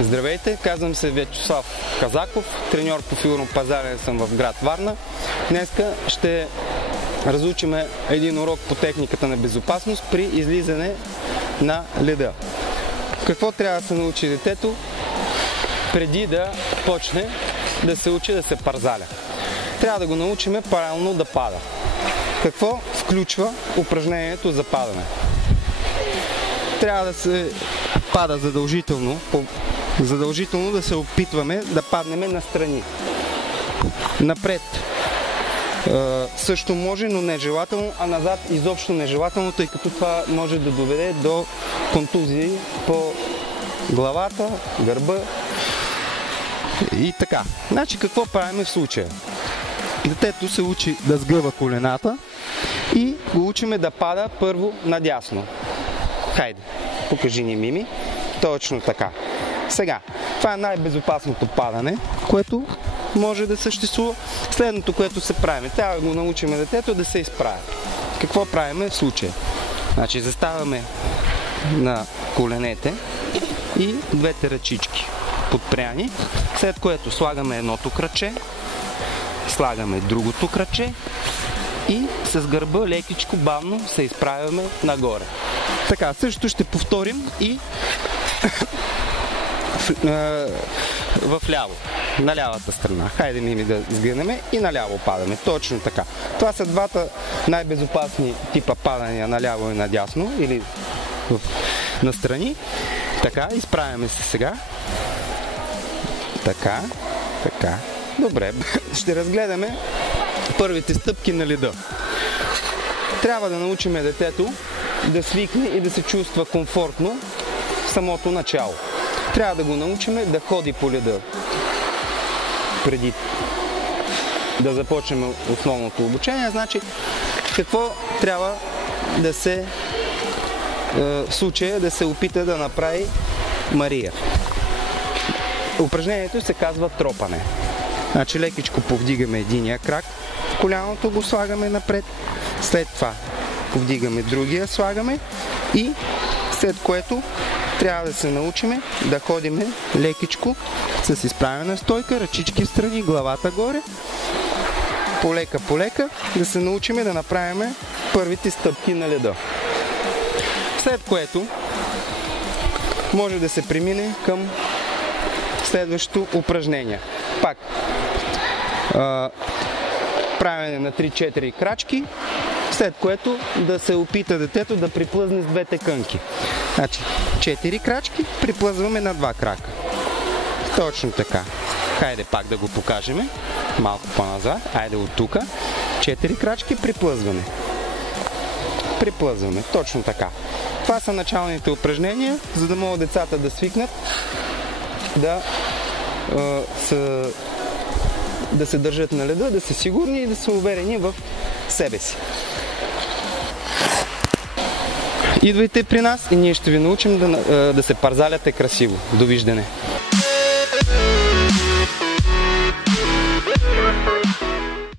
Здравейте, казвам се Вячеслав Казаков, треньор по фигурно пазарене съм в град Варна. Днеска ще разучим един урок по техниката на безопасност при излизане на леда. Какво трябва да се научи детето преди да почне да се учи да се парзаля? Трябва да го научим правилно да пада. Какво включва упражнението за падане? Трябва да се пада задължително да се опитваме да паднем настрани. Напред също може, но нежелателно, а назад изобщо нежелателно, тъй като това може да доведе до контузии по главата, гърба и така. Значи какво правим в случая? Детето се учи да сгъва колената и го учиме да пада първо надясно. Хайде, покажи ни, Мими. Точно така. Сега, това е най-безопасното падане, което може да съществува. Следното, което се правим, трябва да го научим детето да се изправя. Какво правим в случая? Значи, заставаме на коленете и двете ръчички подпряни, след което слагаме едното краче, слагаме другото краче и с гърба лекичко, бавно се изправяме нагоре. Така, също ще повторим и в ляво, на лявата страна. Хайде, Мими, да сгънеме и наляво падаме. Точно така. Това са двата най-безопасни типа падания наляво и надясно или настрани. Така, изправяме се сега. Така, така. Добре, ще разгледаме първите стъпки на леда. Трябва да научим детето да свикне и да се чувства комфортно в самото начало. Трябва да го научим да ходи по леда преди да започнем основното обучение. Значи, какво трябва да се в случая да се опита да направи Мария? Упражнението се казва тропане. Значи, лекичко повдигаме единия крак, в коляното го слагаме напред, след това повдигаме другия, слагаме и след което трябва да се научим да ходиме лекичко с изправена стойка, ръчички в страни, главата горе, полека, да се научим да направим първите стъпки на леда. След което може да се премине към следващото упражнение. Пак правене на 3-4 крачки, след което да се опита детето да приплъзне с двете кънки. Значи, 4 крачки, приплъзваме на 2 крака. Точно така. Хайде пак да го покажем. Малко по-назад. Айде от тук. 4 крачки, приплъзваме. Приплъзваме. Точно така. Това са началните упражнения, за да могат децата да свикнат да се държат на леда, да са сигурни и да са уверени в себе си. Идвайте при нас и ние ще ви научим да се парзаляте красиво. Довиждане!